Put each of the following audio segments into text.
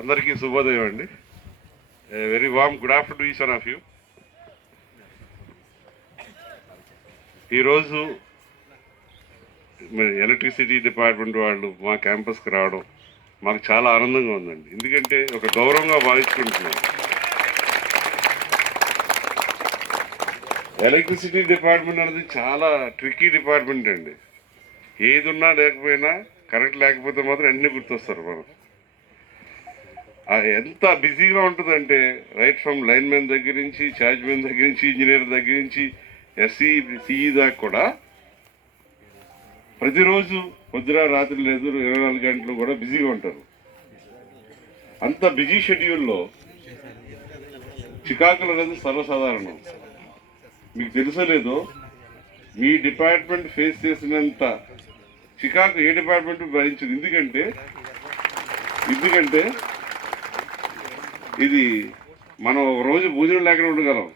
అందరికీ శుభోదయం అండి. Very warm good afternoon each one of you. ఈరోజు ఎలక్ట్రిసిటీ డిపార్ట్మెంట్ వాళ్ళు మా క్యాంపస్కి రావడం మాకు చాలా ఆనందంగా ఉందండి. ఎందుకంటే ఒక గౌరవంగా భావించుకుంటున్నాం ఎలక్ట్రిసిటీ డిపార్ట్మెంట్ అనేది చాలా ట్రిక్కీ డిపార్ట్మెంట్ అండి. ఏది ఉన్నా లేకపోయినా కరెంట్ లేకపోతే మాత్రం అన్నీ గుర్తొస్తారు మనం ఎంత బిజీగా ఉంటుందంటే రైట్ ఫ్రమ్ లైన్ మ్యాన్ దగ్గర నుంచి ఛార్జ్ మ్యాన్ దగ్గర నుంచి ఇంజనీర్ దగ్గర నుంచి ఎస్సీ సిఈ దాకా కూడా ప్రతిరోజు పొద్దున రాత్రి లేదు ఇరవై నాలుగు గంటలు కూడా బిజీగా ఉంటారు. అంత బిజీ షెడ్యూల్లో చికాకులు అనేది సర్వసాధారణం. మీకు తెలుసలేదు మీ డిపార్ట్మెంట్ ఫేస్ చేసినంత చికాకు ఏ డిపార్ట్మెంట్ భరించింది ఎందుకంటే ఎందుకంటే ఇది మనం రోజు భోజనం లేకుండా ఉండగలం.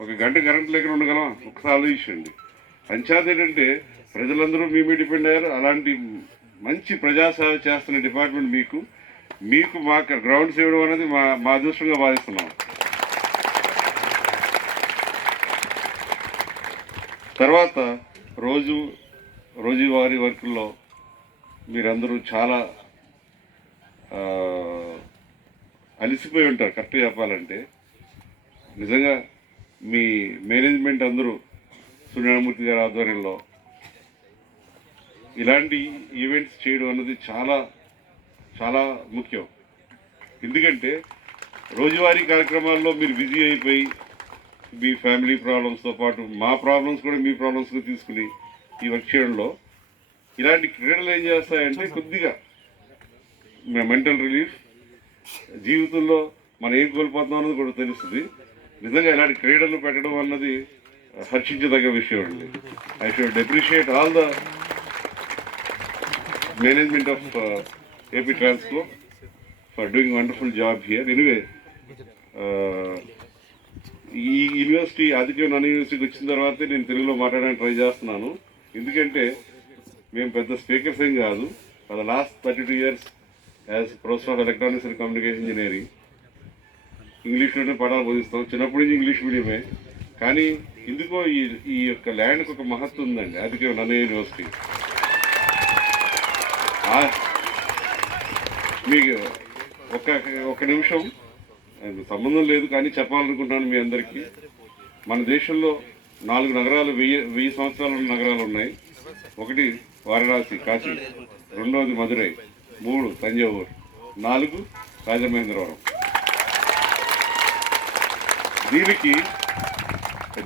ఒక గంట కరెంట్ లేకుండా ఉండగలం. ఒకసారి ఆలోచించండి. అంచేత ఏంటంటే ప్రజలందరూ మీ మీద డిపెండ్ అయ్యారు. అలాంటి మంచి ప్రజాసేవ చేస్తున్న డిపార్ట్మెంట్ మీకు. మీకు మా గ్రౌండ్స్ ఇవ్వడం అనేది మా మా అదృష్టంగా భావిస్తున్నాం. తర్వాత రోజు రోజువారీ వర్కుల్లో మీరందరూ చాలా అలిసిపోయి ఉంటారు కరెక్ట్గా చెప్పాలంటే. నిజంగా మీ మేనేజ్మెంట్ అందరూ సునీలమూర్తి గారి ఆధ్వర్యంలో ఇలాంటి ఈవెంట్స్ చేయడం అన్నది చాలా చాలా ముఖ్యం. ఎందుకంటే రోజువారీ కార్యక్రమాల్లో మీరు బిజీ అయిపోయి మీ ఫ్యామిలీ ప్రాబ్లమ్స్తో పాటు మా ప్రాబ్లమ్స్ కూడా మీ ప్రాబ్లమ్స్గా తీసుకుని ఈ వర్క్ చేయడంలో ఇలాంటి క్రీడలు ఏం చేస్తాయంటే కొద్దిగా మెంటల్ రిలీఫ్ జీవితంలో మనం ఏం కోల్పోతున్నాం అన్నది కూడా తెలుస్తుంది. నిజంగా ఇలాంటి క్రీడలు పెట్టడం అన్నది హర్షించదగ్గ విషయం అండి. I should appreciate all the management of AP Transco for doing wonderful job here anyway ఈ యూనివర్సిటీ ఆదిత్యం నాన్ యూనివర్సిటీకి వచ్చిన తర్వాతే నేను తెలుగులో మాట్లాడడానికి ట్రై చేస్తున్నాను. ఎందుకంటే మేము పెద్ద స్పీకర్స్ ఏం కాదు. For the last thirty two years as professor of electronics and communication engineering. ఇంగ్లీష్లోనే పాఠాలు బోధిస్తాం. చిన్నప్పటి నుంచి ఇంగ్లీష్ మీడియమే. కానీ ఎందుకో ఈ ఈ యొక్క ల్యాండ్కి ఒక మహత్వం ఉందండి. అందుకే నన్న యూనివర్సిటీ. మీకు ఒక ఒక నిమిషం. సంబంధం లేదు కానీ చెప్పాలనుకుంటున్నాను మీ అందరికీ. మన దేశంలో నాలుగు నగరాలు వెయ్యి వెయ్యి సంవత్సరాల నగరాలు ఉన్నాయి. ఒకటి వారణాసి కాశీ. రెండవది మదురై మూడు తంజావూరు. నాలుగు రాజమహేంద్రవరం. దీనికి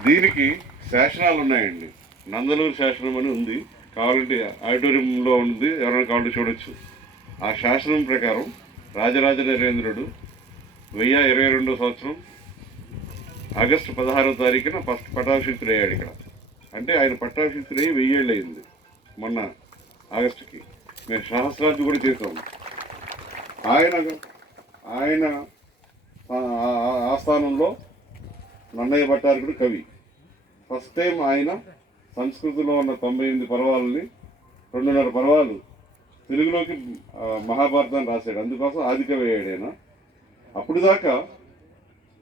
దీనికి శాసనాలు ఉన్నాయండి నందలూరు శాసనం అని ఉంది. కావాలంటే ఆడిటోరియంలో ఉంది. ఎవరైనా కావాలంటే చూడొచ్చు. ఆ శాసనం ప్రకారం రాజరాజ నరేంద్రుడు వెయ్యి ఇరవై రెండో సంవత్సరం ఆగస్టు పదహారో తారీఖున ఫస్ట్ పట్టాభిషిక్తుడయ్యాడు ఇక్కడ. అంటే ఆయన పట్టాభిషిక్తుడయ్యి వెయ్యేళ్ళు అయింది మొన్న ఆగస్టుకి. మేము సహస్రాజు కూడా చేసాము ఆయన ఆయన ఆ- ఆస్థానంలో నన్నయ్య భట్టారకుడు కవి. ఫస్ట్ టైం ఆయన సంస్కృతిలో ఉన్న తొంభై ఎనిమిది పర్వాలని రెండున్నర పర్వాలు తెలుగులోకి మహాభారతాన్ని రాశాడు. అందుకోసం ఆదికవి అయ్యాడు ఆయన అప్పుడు దాకా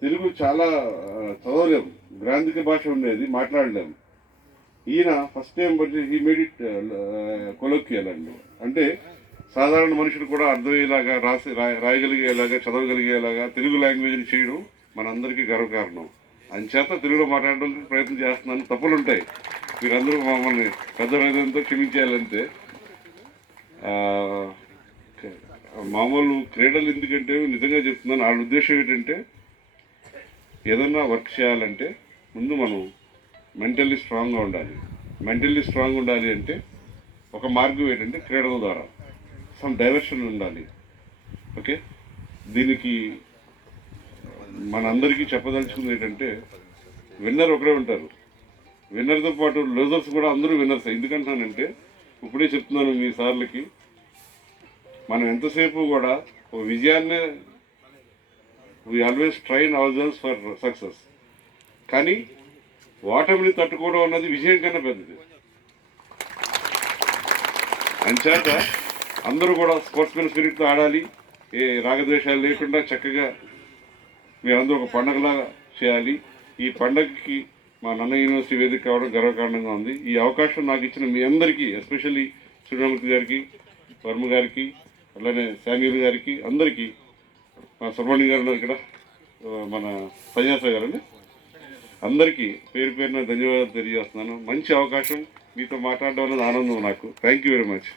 తెలుగు చాలా చదవలేము గ్రాంధిక భాష ఉండేది మాట్లాడలేము ఈయన ఫస్ట్ టైం బట్టి ఈ మేడ్ ఇట్ కొలోక్యల్ అండి. అంటే సాధారణ మనుషులు కూడా అర్థమయ్యేలాగా రాసి రాయగలిగేలాగా చదవగలిగేలాగా తెలుగు లాంగ్వేజ్ని చేయడం మనందరికీ గర్వకారణం. అంచేత తెలుగులో మాట్లాడడానికి ప్రయత్నం చేస్తున్నాను. తప్పులు ఉంటాయి. మీరందరూ మమ్మల్ని పెద్ద హృదయంతో క్షమించాలంటే మామూలు క్రీడలు ఎందుకంటే నిజంగా చెప్తున్నాను. వాళ్ళ ఉద్దేశం ఏంటంటే ఏదన్నా వర్క్ చేయాలంటే ముందు మనం మెంటల్లీ స్ట్రాంగ్గా ఉండాలి. మెంటల్లీ స్ట్రాంగ్ ఉండాలి అంటే ఒక మార్గం ఏంటంటే క్రీడల ద్వారా. సమ్ డైవర్షన్ ఉండాలి. ఓకే దీనికి మనందరికీ చెప్పదలుచుకుంది ఏంటంటే విన్నర్ ఒకడే ఉంటారు. విన్నర్తో పాటు లూజర్స్ కూడా అందరూ విన్నర్స్. ఎందుకంటానంటే ఇప్పుడే చెప్తున్నాను మీ సార్లకి మనం ఎంతసేపు కూడా ఒక విజయాన్నే we always train our for success కానీ ఓటమిని తట్టుకోవడం అన్నది విజయం కన్నా పెద్దది. అంచేత అందరూ కూడా స్పోర్ట్స్మెన్ స్పిరిట్తో ఆడాలి. ఏ రాగద్వేషాలు లేకుండా చక్కగా మీరందరూ ఒక పండగలాగా చేయాలి. ఈ పండగకి మా నన్న యూనివర్సిటీ వేదిక కావడం గర్వకారణంగా ఉంది. ఈ అవకాశం నాకు ఇచ్చిన మీ అందరికీ ఎస్పెషల్లీ శ్రీరామూర్తి గారికి వర్మ గారికి అలానే శామ్యూల్ గారికి అందరికీ మా సుబ్రహ్మణ్యం గారు ఇక్కడ మన సన్యాస గారండి. అందరికీ పేరు పేరున ధన్యవాదాలు తెలియజేస్తున్నాను. మంచి అవకాశం మీతో మాట్లాడడం అనేది ఆనందం నాకు. Thank you very much